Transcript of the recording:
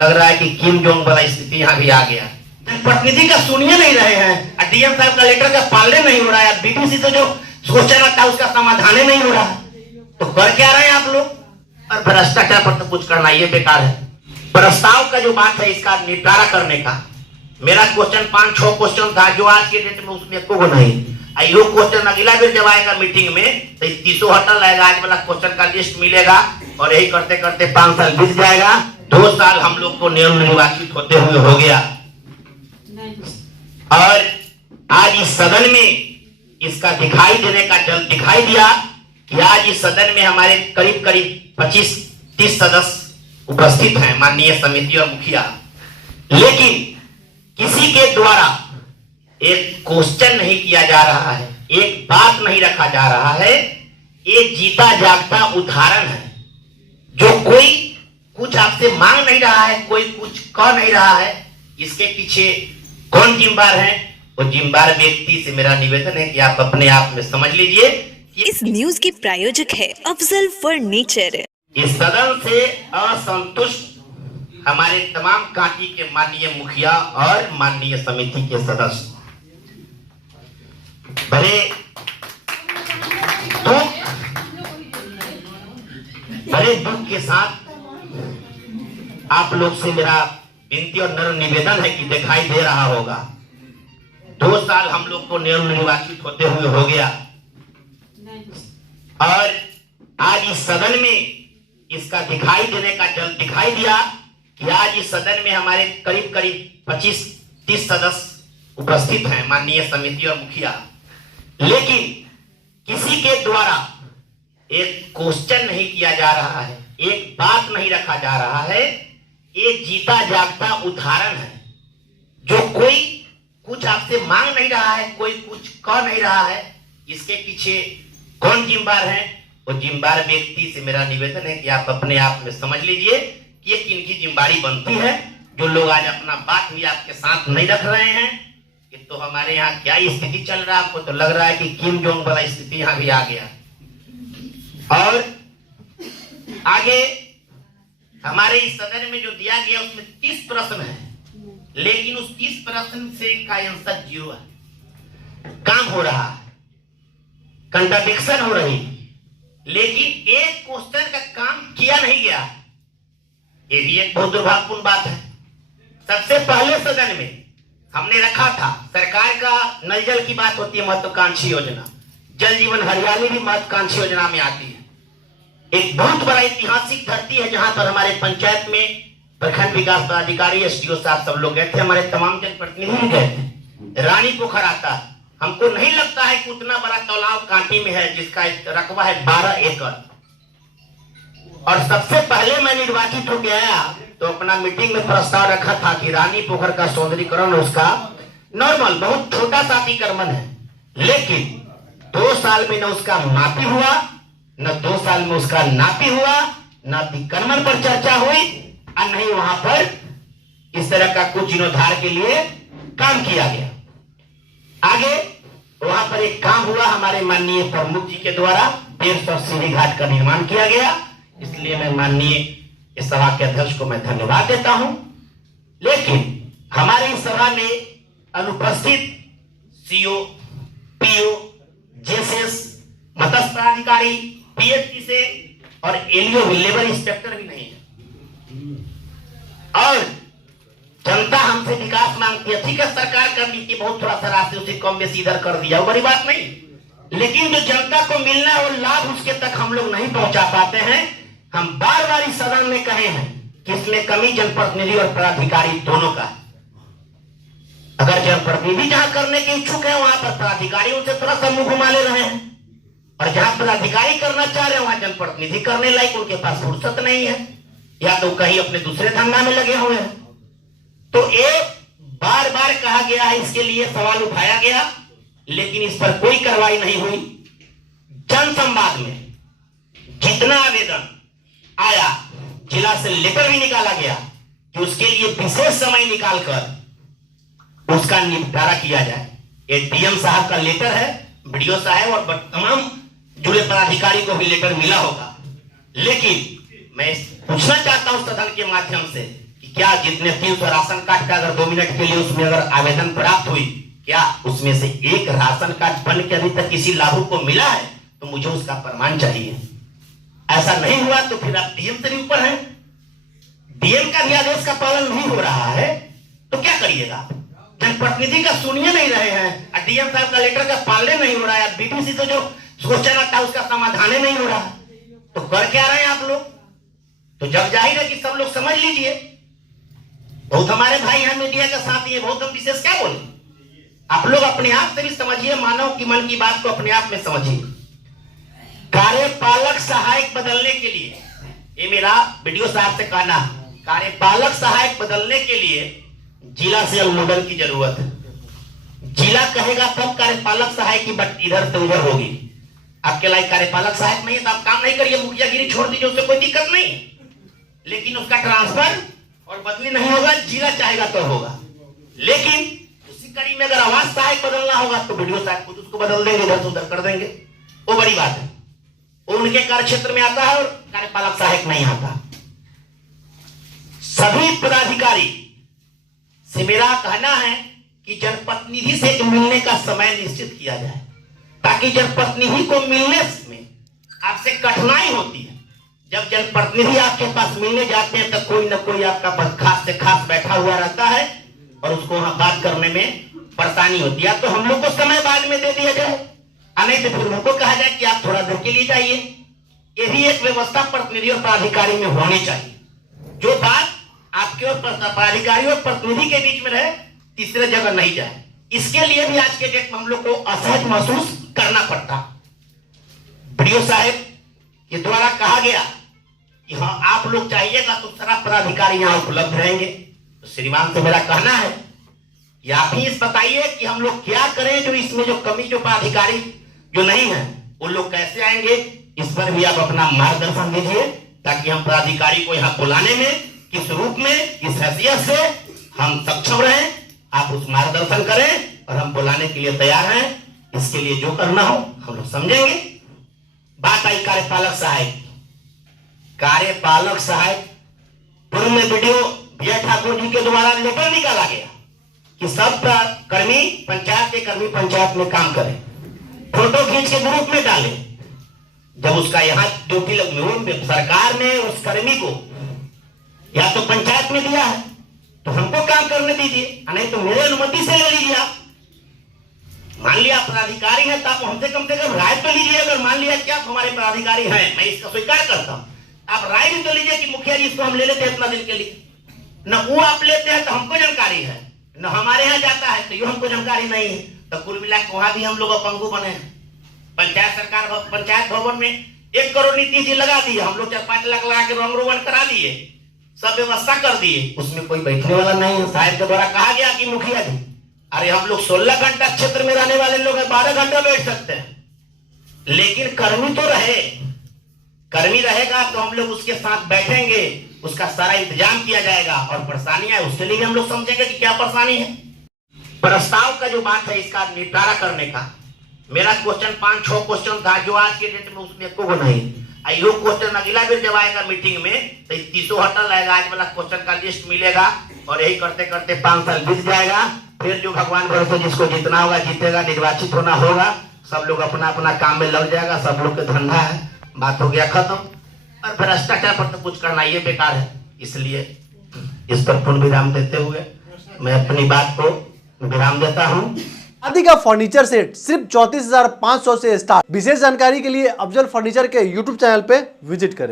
लग रहा है कि किम जोंग वाला स्थिति यहाँ भी आ गया। प्रतिनिधि का सुनिए नहीं रहे हैं, डीएम साहब का लेटर का पालन नहीं हो रहा है, बीडीसी से जो सोचना था उसका समाधान नहीं हो रहा है, तो कर क्या रहे हैं आप लोग? और भ्रष्टाचार पर तो कुछ करना ये बेकार है। प्रस्ताव का जो बात है इसका निपटारा करने का, मेरा क्वेश्चन 5-6 क्वेश्चन था जो आज के डेट में उसमें को नहीं। यो क्वेश्चन अगला भी जब आएगा मीटिंग में तो 30 हटल रहेगा, आज वाला क्वेश्चन का लिस्ट मिलेगा और यही करते करते 5 साल बीत जाएगा। 2 साल हम लोग को निर्वाचित होते हुए हो गया और आज इस सदन में इसका दिखाई देने का जल दिखाई दिया कि आज इस सदन में हमारे करीब करीब 25-30 सदस्य उपस्थित हैं, माननीय समिति और मुखिया, लेकिन किसी के द्वारा एक क्वेश्चन नहीं किया जा रहा है, एक बात नहीं रखा जा रहा है। ये जीता जागता उदाहरण है जो कोई कुछ आपसे मांग नहीं रहा है, कोई कुछ कह नहीं रहा है। इसके पीछे कौन जिम्मेदार है? वो जिम्मेदार व्यक्ति से मेरा निवेदन है कि आप अपने आप में समझ लीजिए। इस न्यूज के प्रायोजक है अफजल फर्नीचर। इस सदन से असंतुष्ट हमारे तमाम कांटी के माननीय मुखिया और माननीय समिति के सदस्य बड़े दुख के साथ आप लोग से मेरा विनती और नम्र निवेदन है कि दिखाई दे रहा होगा 2 साल हम लोग को निर्वाचित होते हुए हो गया और आज इस सदन में इसका दिखाई देने का जल दिखाई दिया कि आज इस सदन में हमारे करीब करीब 25-30 सदस्य उपस्थित हैं, माननीय समिति और मुखिया, लेकिन किसी के द्वारा एक क्वेश्चन नहीं किया जा रहा है, एक बात नहीं रखा जा रहा है। ये जीता जागता उदाहरण है जो कोई कुछ आपसे मांग नहीं रहा है, कोई कुछ कह नहीं रहा है। इसके पीछे कौन जिम्मेदार है? वो जिम्मेदार व्यक्ति से मेरा निवेदन है कि आप अपने आप में समझ लीजिए कि ये किनकी जिम्मेदारी बनती है। जो लोग आज अपना बात भी आपके साथ नहीं रख रहे हैं, ये तो हमारे यहाँ क्या स्थिति चल रहा है, आपको तो लग रहा है कि किम जोंग वाला स्थिति यहाँ भी आ गया। और आगे हमारे इस सदन में जो दिया गया उसमें 30 प्रश्न है, लेकिन उस 30 प्रश्न से का आंसर 0 है। काम हो रहा है, कंट्राडिक्शन हो रही, लेकिन एक क्वेश्चन का काम किया नहीं गया। ये भी एक बहुत दुर्भाग्यपूर्ण बात है। सबसे पहले सदन में हमने रखा था, सरकार का नल जल की बात होती है, महत्वाकांक्षी योजना, जल जीवन हरियाली भी महत्वाकांक्षी योजना में आती है। एक बहुत बड़ा ऐतिहासिक धरती है जहां पर हमारे पंचायत में प्रखंड विकास पदाधिकारी, एसडीओ साहब सब लोग गए थे, हमारे तमाम जनप्रतिनिधि भी गए थे। रानी पोखर आता है, हमको नहीं लगता है कि उतना बड़ा तालाब कांटी में है जिसका रकबा है 12 एकड़। और सबसे पहले मैं निर्वाचित होकर आया तो अपना मीटिंग में प्रस्ताव रखा था कि रानी पोखर का सौंदर्यीकरण उसका नॉर्मल बहुत छोटा सा अतिक्रमण है, लेकिन 2 साल में न उसका मापी हुआ, न 2 साल में उसका नापी हुआ, न अतिक्रमण पर चर्चा हुई और नहीं वहां पर इस तरह का कुछ जीर्णोद्धार के लिए काम किया गया। आगे वहां पर एक काम हुआ, हमारे माननीय प्रमुख जी के द्वारा 150 सीढ़ी घाट का निर्माण किया गया, इसलिए मैं माननीय इस सभा के अध्यक्ष को मैं धन्यवाद देता हूं। लेकिन हमारे इस सभा में अनुपस्थित सीओ, पीओ, जेसेस, मत्स्य पदाधिकारी, पीएचडी से और एलईओ लेबर इंस्पेक्टर भी नहीं है। और जनता हमसे विकास मांगती है, ठीक है, सरकार कर दी कि बहुत थोड़ा सा राशि उसे कम बेसी इधर कर दिया, वो बड़ी बात नहीं, लेकिन जो जनता को मिलना है वो लाभ उसके तक हम लोग नहीं पहुंचा पाते हैं। हम बार बार इस सदन में कहे हैं कि इसमें कमी जनप्रतिनिधि और पदाधिकारी दोनों का है। अगर जनप्रतिनिधि जहां करने के इच्छुक है वहां पर पदाधिकारी उनसे थोड़ा सा मुंह घुमा ले रहे हैं, और जहां पदाधिकारी करना चाह रहे हैं वहां जनप्रतिनिधि करने लायक उनके पास फुर्सत नहीं है, या तो कहीं अपने दूसरे धंधा में लगे हुए हैं। तो एक बार बार कहा गया है, इसके लिए सवाल उठाया गया, लेकिन इस पर कोई कार्रवाई नहीं हुई। जन संवाद में जितना आवेदन आया, जिला से लेटर भी निकाला गया कि उसके लिए विशेष समय निकालकर उसका निपटारा किया जाए। ये डीएम साहब का लेटर है, वीडियो साहब और तमाम जुड़े पदाधिकारी को भी लेटर मिला होगा। लेकिन मैं पूछना चाहता हूं सदन के माध्यम से कि क्या जितने 300 राशन कार्ड का अगर 2 मिनट के लिए उसमें अगर आवेदन प्राप्त हुई, क्या उसमें से एक राशन कार्ड बन के अभी तक किसी लाभुक को मिला है? तो मुझे उसका प्रमाण चाहिए। ऐसा नहीं हुआ तो फिर आप डीएम से भी ऊपर है, डीएम का भी आदेश का पालन नहीं हो रहा है तो क्या करिएगा? जनप्रतिनिधि का सुनिए नहीं रहे हैं और डीएम साहब का लेटर का पालन नहीं हो रहा है, बीडीसी तो जो सोचना था उसका समाधान नहीं हो रहा, तो कर क्या रहे हैं आप लोग? तो जब जाहिर है कि सब लोग समझ लीजिए, बहुत हमारे भाई हैं मीडिया का साथ, ये बहुत हम विशेष क्या बोले, आप लोग अपने आप से भी समझिए, मानव की मन की बात को अपने आप में समझिए। कार्यपालक सहायक बदलने के लिए, ये मेरा वीडियो साहब से कहना, कार्यपालक सहायक बदलने के लिए जिला से अनुमोदन की जरूरत है। जिला कहेगा तब कार्यपालक सहायक की बट इधर से उधर होगी। आपके लायक कार्यपालक सहायक नहीं है तो आप काम नहीं करिए, मुखियागिरी छोड़ दीजिए, उससे कोई दिक्कत नहीं है, लेकिन उसका ट्रांसफर और बदली नहीं होगा, जिला चाहेगा तो होगा। लेकिन उसी कड़ी में अगर आवास सहायक बदलना होगा तो वीडियो साहब खुद उसको बदल देंगे, इधर से उधर कर देंगे, वो बड़ी बात है, वो उनके कार्य क्षेत्र में आता है और कार्यपालक सहायक नहीं आता। सभी पदाधिकारी से मेरा कहना है कि जनप्रतिनिधि से मिलने का समय निश्चित किया जाए, ताकि जनप्रतिनिधि को मिलने में आपसे कठिनाई होती है। जब जनप्रतिनिधि आपके पास मिलने जाते हैं तो कोई ना कोई आपका खास से खास बैठा हुआ रहता है और उसको वहां बात करने में परेशानी होती है। तो हम लोग को समय बाद में दे दिया जाए, नहीं तो फिर उनको कहा जाए कि आप थोड़ा देर के लिए जाइए। ये भी एक व्यवस्था प्रतिनिधि और पदाधिकारी में होनी चाहिए। जो बात आपके और पदाधिकारी और प्रतिनिधि के बीच में रहे, तीसरे जगह नहीं जाए। इसके लिए भी आज के डेट में हम लोग को असहज महसूस करना पड़ता। वीडियो साहब के द्वारा कहा गया कि हाँ आप लोग चाहिएगा तो सारा पदाधिकारी यहाँ उपलब्ध रहेंगे। तो श्रीमान से मेरा कहना है कि आप ही इस बताइए कि हम लोग क्या करें, जो इसमें जो कमी जो पदाधिकारी जो नहीं है वो लोग कैसे आएंगे, इस पर भी आप अपना मार्गदर्शन दीजिए, ताकि हम पदाधिकारी को यहाँ बुलाने में किस रूप में, किस हैसियत से हम सक्षम रहें। आप उस मार्गदर्शन करें और हम बुलाने के लिए तैयार हैं। इसके लिए जो करना हो हम लोग समझेंगे। बात आई कार्यपालक सहायक। कार्यपालक सहायक पूर्व में वीडियो विजय ठाकुर जी के द्वारा लेटर निकाला गया कि सब कर्मी, पंचायत के कर्मी पंचायत में काम करें, फोटो खींच के ग्रुप में डालें। जब उसका यहाँ ड्यूटी सरकार ने उस कर्मी को या तो पंचायत में दिया है तो हमको काम करने दीजिए, नहीं तो मेरे अनुमति से ले लीजिए। आप मान लिया पदाधिकारी है तो आप हमसे कम से कम राय तो लीजिए। अगर मान लिया कि आप हमारे पदाधिकारी हैं, मैं इसका स्वीकार करता हूं, आप राय भी तो लीजिए कि मुखिया जी इसको हम ले लेते हैं इतना दिन के लिए। न वो आप लेते हैं तो हमको जानकारी है, न हमारे यहाँ जाता है तो ये हमको जानकारी नहीं है। तो कुल मिला के वहां भी हम लोग अपंगु बने हैं। पंचायत सरकार पंचायत भवन में 1 करोड़ नीति जी लगा दिए, हम लोग 4-5 लाख लगा के रंग रोगन करा दिए, सब व्यवस्था कर दिए, उसमें कोई बैठने वाला नहीं है। साहब के द्वारा कहा गया कि मुखिया जी, अरे हम लोग 16 घंटा क्षेत्र में रहने वाले लोग 12 घंटा बैठ सकते हैं, लेकिन कर्मी तो रहे, कर्मी रहेगा तो हम लोग उसके साथ बैठेंगे, उसका सारा इंतजाम किया जाएगा और परेशानी है उसके लिए हम लोग समझेंगे कि क्या परेशानी है। प्रस्ताव का जो बात है इसका निपटारा करने का, मेरा क्वेश्चन 5-6 क्वेश्चन था जो आज के डेट में उसमें को नहीं। यो क्वेश्चन अगला भी जब आएगा मीटिंग में तो 30 हटल आएगा, आज वाला क्वेश्चन का लिस्ट मिलेगा और यही करते करते 5 साल बीत जाएगा। फिर जो भगवान भरोसे जिसको जितना होगा जीतेगा, निर्वाचित होना होगा, सब लोग अपना अपना काम में लग जाएगा, सब लोग का धंधा है, बात हो गया खत्म। और भ्रष्टाचार पर तो कुछ करना ये बेकार है, इसलिए इस पर पूर्ण विराम देते हुए मैं अपनी बात को विराम देता हूँ। शादी का फर्नीचर सेट सिर्फ 34,500 से स्टार्ट। विशेष जानकारी के लिए अफजल फर्नीचर के यूट्यूब चैनल पे विजिट करें।